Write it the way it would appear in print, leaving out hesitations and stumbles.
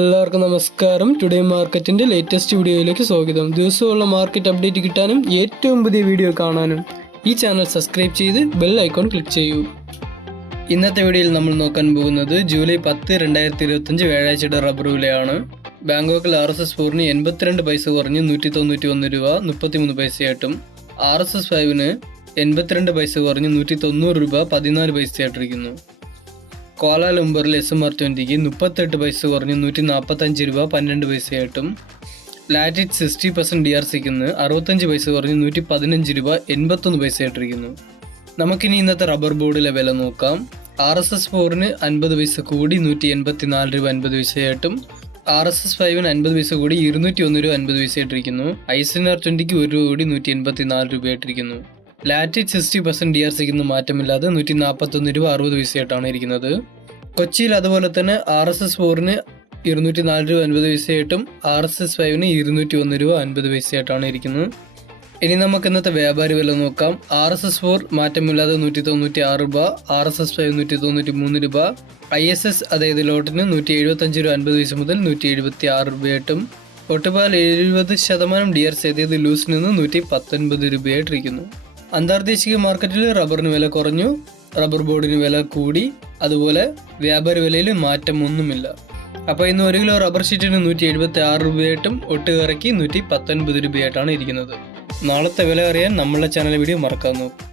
എല്ലാവർക്കും നമസ്കാരം. ടുഡേ മാർക്കറ്റിൻ്റെ ലേറ്റസ്റ്റ് വീഡിയോയിലേക്ക് സ്വാഗതം. ദിവസമുള്ള മാർക്കറ്റ് അപ്ഡേറ്റ് കിട്ടാനും ഏറ്റവും പുതിയ വീഡിയോ കാണാനും ഈ ചാനൽ സബ്സ്ക്രൈബ് ചെയ്ത് ബെൽ ഐക്കോൺ ക്ലിക്ക് ചെയ്യൂ. ഇന്നത്തെ വീഡിയോയിൽ നമ്മൾ നോക്കാൻ പോകുന്നത് ജൂലൈ 10, 2025 വ്യാഴാഴ്ചയുടെ റബ്ബർ വിലയാണ്. ബാങ്കോക്കിൽ RSS4 82 പൈസ കുറഞ്ഞ് 191 രൂപ 33 പൈസയായിട്ടും RSS5 82 പൈസ കുറഞ്ഞ് 190 രൂപ 14 പൈസയായിട്ടിരിക്കുന്നു. കോലാലംബറിൽ SMR20 38 പൈസ കുറഞ്ഞ് 145 രൂപ 12 പൈസയായിട്ടും ലാറ്റിറ്റ് 60% DRCക്ക് 65 പൈസ കുറഞ്ഞ് 115 രൂപ 81 പൈസയായിട്ടിരിക്കുന്നു. നമുക്കിനി ഇന്നത്തെ റബ്ബർ ബോർഡിലെ വില നോക്കാം. RSS4 50 പൈസ കൂടി 184 രൂപ 50 പൈസയായിട്ടും RSS5 50 പൈസ കൂടി 201 രൂപ 50 പൈസയായിട്ടിരിക്കുന്നു. ISNR20 1 രൂപ കൂടി 184 രൂപയായിട്ടിരിക്കുന്നു. ലാറ്റിറ്റ് 60% DRCക്ക് മാറ്റമില്ലാതെ 141 രൂപ 60 പൈസയായിട്ടാണ് ഇരിക്കുന്നത്. കൊച്ചിയിൽ അതുപോലെ തന്നെ RSS4 204 രൂപ 50 പൈസയായിട്ടും RSS5 201 രൂപ 50 പൈസയായിട്ടാണ് ഇരിക്കുന്നത്. ഇനി നമുക്ക് ഇന്നത്തെ വ്യാപാരി വില നോക്കാം. RSS4 മാറ്റമില്ലാതെ 196 രൂപ, RSS5 193 രൂപ, ISS അതായത് ലോട്ടിന് 175 രൂപ 50 പൈസ മുതൽ 176 രൂപയായിട്ടും ഒട്ടുപാൽ 70% DRC അതായത് ലൂസിൽ നിന്ന് 119 രൂപയായിട്ടിരിക്കുന്നു. അന്തർദേശീയ മാർക്കറ്റിൽ റബ്ബറിന് വില കുറഞ്ഞു, റബ്ബർ ബോർഡിന് വില കൂടി, അതുപോലെ വ്യാപാര വിലയിൽ മാറ്റമൊന്നുമില്ല. അപ്പോൾ ഇന്ന് 1 കിലോ റബ്ബർ ഷീറ്റിന് 176 രൂപയായിട്ടും ഒട്ടുകറയ്ക്ക് 119 രൂപയായിട്ടാണ് ഇരിക്കുന്നത്. നാളത്തെ വില അറിയാൻ നമ്മളുടെ ചാനൽ വീഡിയോ മറക്കാതെ നോക്കും.